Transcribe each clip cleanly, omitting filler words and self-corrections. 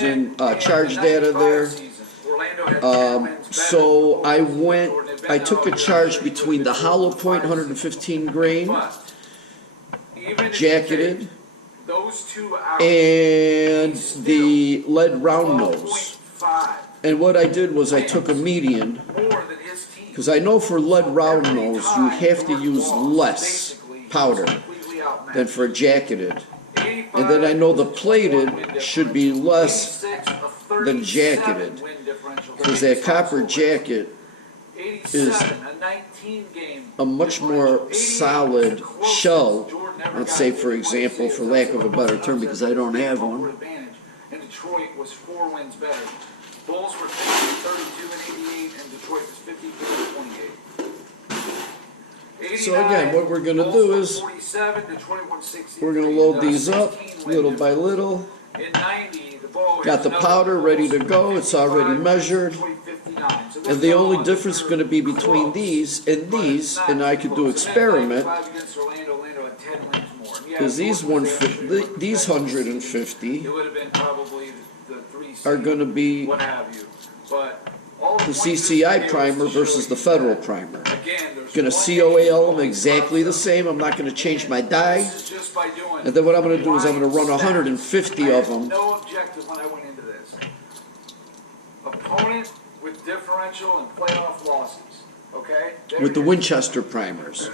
in charge data there. So I took a charge between the hollow point 115 grain, jacketed, and the lead round nose. And what I did was I took a median, because I know for lead round nose you have to use less powder than for a jacketed. And then I know the plated should be less than jacketed, because that copper jacket is a much more solid shell. Let's say, for example, for lack of a better term, because I don't have one. And Detroit was 4 wins better. Bulls were 32 and 88, and Detroit was 52 and 28. So again, what we're going to do is we're going to load these up little by little. Got the powder ready to go. It's already measured. And the only difference is going to be between these, and I could do experiment, because these 150 are going to be the CCI primer versus the Federal primer. Going to COAL them exactly the same. I'm not going to change my dye. And then what I'm going to do is I'm going to run 150 of them. No objective when I went into this. Opponent with differential and playoff losses. Okay? With the Winchester primers.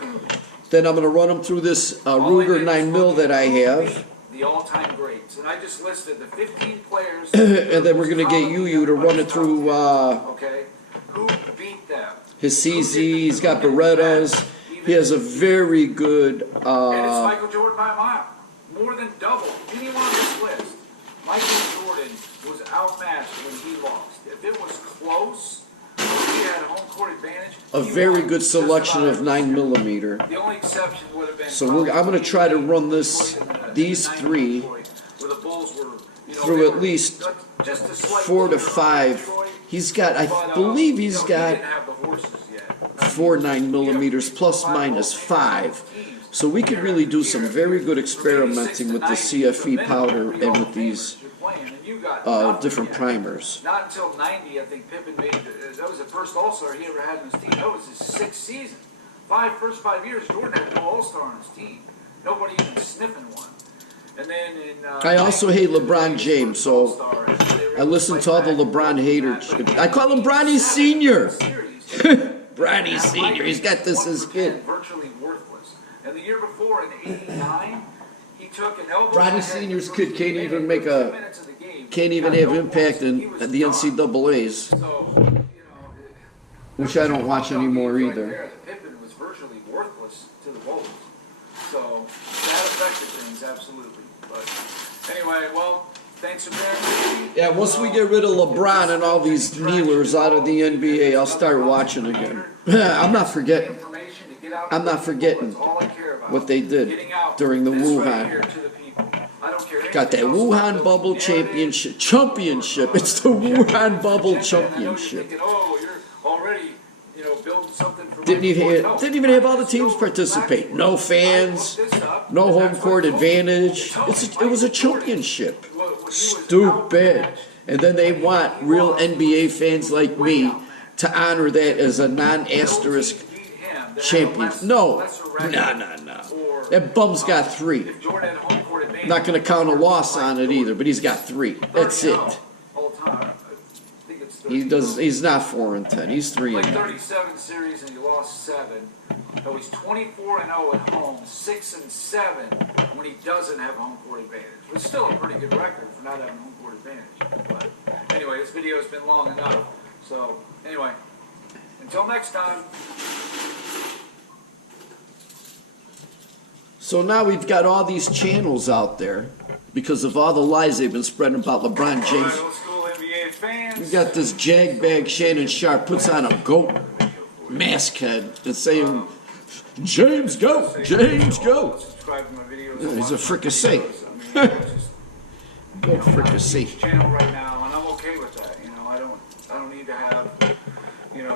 Then I'm going to run them through this Ruger 9mm that I have. The all-time greats. And I just listed the 15 players. And then we're going to get UU to run it through okay. Who beat them? His CZ. He's got Berettas. He has a very good... and it's Michael Jordan by a mile. More than double anyone on this list. Michael Jordan was outmatched when he lost. If it was close, if he had home court advantage, a very good selection of 9mm. The only exception would have been. So I'm going to try to run these three through at least 4 to 5. He's got, I believe he's got 4 9mm plus minus 5. So we could really do some very good experimenting with the CFE powder and with these different primers. Not until 90, I think Pippen made, that was the first All-Star he ever had on his team. That was his 6th season. First 5 years, Jordan had no All-Star on his team. Nobody even sniffing one. And then in, I also hate LeBron James, so I listen to all the LeBron haters. I call him Bronny Sr. Bronny Sr. He's got this as kid. Virtually worthless. And the year before, in '89, he took an elbow. Bronny Sr.'s kid can't even have impact in the NCAA's, which I don't watch anymore either. Pippen was virtually worthless to the Bulls. So that affected things absolutely. But anyway, well, thanks for bearing with me. Yeah, once we get rid of LeBron and all these kneelers out of the NBA, I'll start watching again. I'm not forgetting what they did during the Wuhan. Got that Wuhan Bubble Championship. It's the Wuhan Bubble Championship. Didn't even have all the teams participate. No fans, no home court advantage. It was a championship. Stupid. And then they want real NBA fans like me to honor that as a non-asterisk champion. No. That bum's got 3. Not going to count a loss on it either, but he's got 3. That's it. He's not 4 and 10. He's 3 and 9. 37 series and he lost 7. So he's 24 and 0 at home, 6 and 7 when he doesn't have home court advantage. It's still a pretty good record for not having home court advantage. But anyway, this video has been long enough. So anyway, until next time. So now we've got all these channels out there because of all the lies they've been spreading about LeBron James. We got this jagbag Shannon Sharp puts on a goat mask head and saying, James, go! James, go! He's a fricassee. Go fricassee. Channel right now, and I'm okay with that. I don't need to have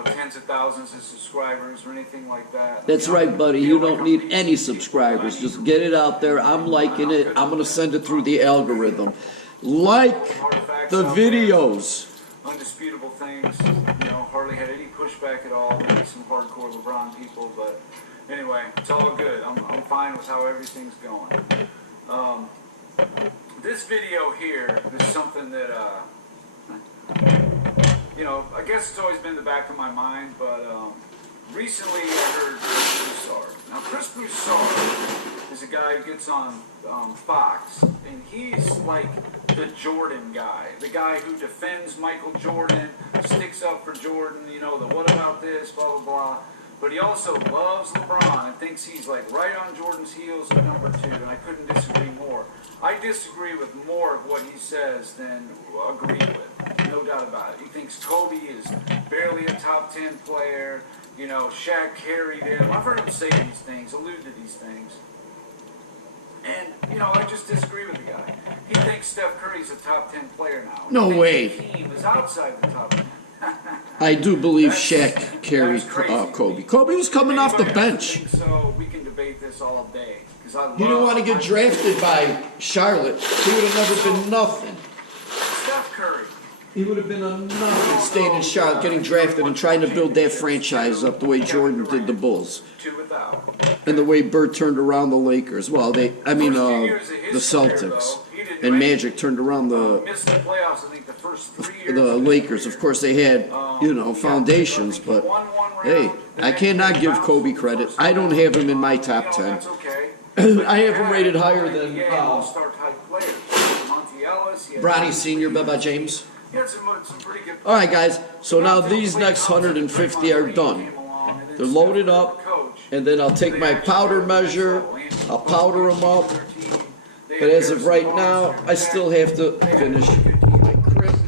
tens of thousands of subscribers or anything like that. That's right, buddy. You don't need any subscribers. Just get it out there. I'm liking it. I'm going to send it through the algorithm. Like Artifacts the out there. videos. Undisputable things, hardly had any pushback at all. Maybe some hardcore LeBron people, but anyway, it's all good. I'm fine with how everything's going. This video here is something that, I guess it's always been in the back of my mind, but recently I heard Chris Broussard. Now, Chris Broussard is a guy who gets on Fox, and he's like the Jordan guy, the guy who defends Michael Jordan, sticks up for Jordan, the what about this, blah, blah, blah. But he also loves LeBron and thinks he's like right on Jordan's heels at number 2, and I couldn't disagree more. I disagree with more of what he says than agree with, no doubt about it. He thinks Kobe is barely a top 10 player, Shaq carried him. I've heard him say these things, allude to these things. And, I just disagree with the guy. He thinks Steph Curry's a top 10 player now. No way. Hakeem is outside the top 10. I do believe Shaq carried Kobe. Kobe was coming off the bench. So we can debate this all day. He didn't want to get drafted by Charlotte. He would have never been nothing. Steph Curry. He would have been a nothing staying in Charlotte, getting drafted and trying to build that franchise up the way Jordan did the Bulls. And the way Bird turned around the Lakers. Well, the Celtics. And Magic turned around the Lakers. Of course, they had, foundations, but hey, I cannot give Kobe credit. I don't have him in my top 10. I have him rated higher than Bronny Sr., Beba James. All right, guys. So now these next 150 are done. They're loaded up, and then I'll take my powder measure. I'll powder them up. But as of right now, I still have to finish my crimp.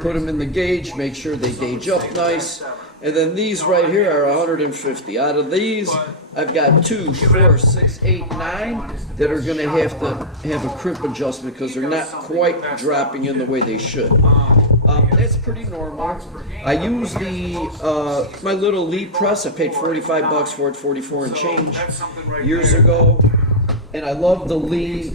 Put them in the gauge, make sure they gauge up nice. And then these right here are 150. Out of these, I've got 2, 4, 6, 8, 9 that are going to have a crimp adjustment because they're not quite dropping in the way they should. That's pretty normal. I use my little Lee press. I paid $45 for it, 44 and change, years ago. And I love the Lee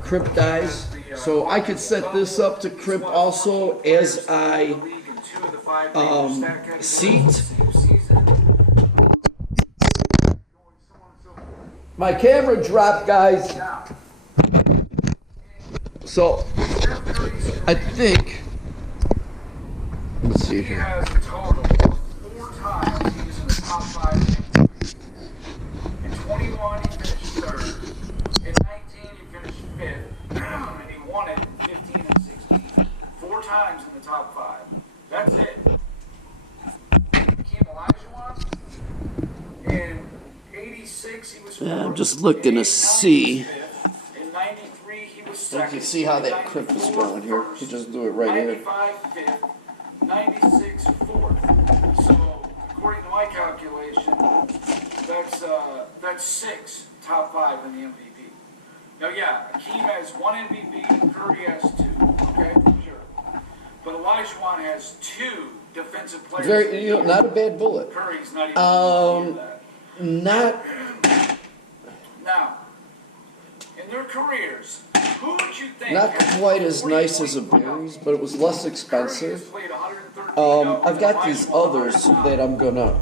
crimp dies. So I could set this up to crimp also as I seat. My camera dropped, guys. So I think, let's see here. Has a total of 4 times he was in the top 5. In 21, he finished 3rd. In 19, he finished 5th. And he won it in 15 and 16. 4 times in the top 5. That's it. Hakeem Olajuwon. In 86, he was 4th. I'm just looking to see. In 93, he was 2nd. You can see how that crimp is going here. You just do it right here. 95, 5th. 96, 4th. So, according to my calculation, that's 6 top 5 in the MVP. Now, yeah, Hakeem has 1 MVP, Curry has 2. Okay, sure. But Olajuwon has 2 defensive players. Very, not a bad bullet. Curry's not even that. Not. Now, in their careers, who would you think? Not quite as nice as a Barry's, but it was less expensive. I've got these others that I'm gonna